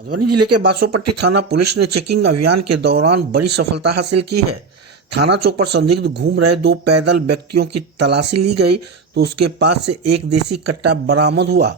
मधुबनी जिले के बासोपट्टी थाना पुलिस ने चेकिंग अभियान के दौरान बड़ी सफलता हासिल की है। थाना चौक पर संदिग्ध घूम रहे दो पैदल व्यक्तियों की तलाशी ली गई तो उसके पास से एक देसी कट्टा बरामद हुआ।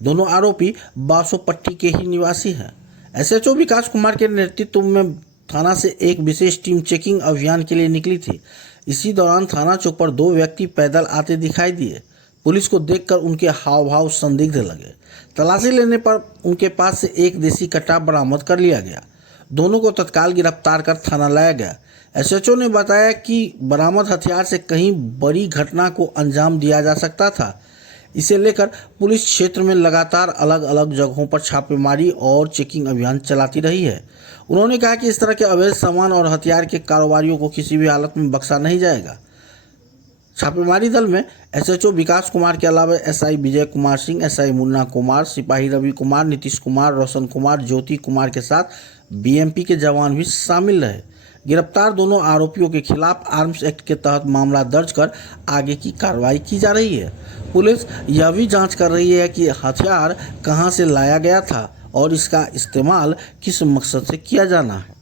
दोनों आरोपी बासोपट्टी के ही निवासी हैं। एसएचओ विकास कुमार के नेतृत्व में थाना से एक विशेष टीम चेकिंग अभियान के लिए निकली थी। इसी दौरान थाना चौक पर दो व्यक्ति पैदल आते दिखाई दिए। पुलिस को देखकर उनके हाव भाव संदिग्ध लगे। तलाशी लेने पर उनके पास से एक देसी कट्टा बरामद कर लिया गया। दोनों को तत्काल गिरफ्तार कर थाना लाया गया। एसएचओ ने बताया कि बरामद हथियार से कहीं बड़ी घटना को अंजाम दिया जा सकता था। इसे लेकर पुलिस क्षेत्र में लगातार अलग अलग जगहों पर छापेमारी और चेकिंग अभियान चलाती रही है। उन्होंने कहा कि इस तरह के अवैध सामान और हथियार के कारोबारियों को किसी भी हालत में बख्शा नहीं जाएगा। छापेमारी दल में एसएचओ विकास कुमार के अलावा एसआई विजय कुमार सिंह, एसआई मुन्ना कुमार, सिपाही रवि कुमार, नीतीश कुमार, रोशन कुमार, ज्योति कुमार के साथ बीएमपी के जवान भी शामिल रहे। गिरफ्तार दोनों आरोपियों के खिलाफ आर्म्स एक्ट के तहत मामला दर्ज कर आगे की कार्रवाई की जा रही है। पुलिस यह भी जांच कर रही है कि हथियार कहां से लाया गया था और इसका इस्तेमाल किस मकसद से किया जाना है।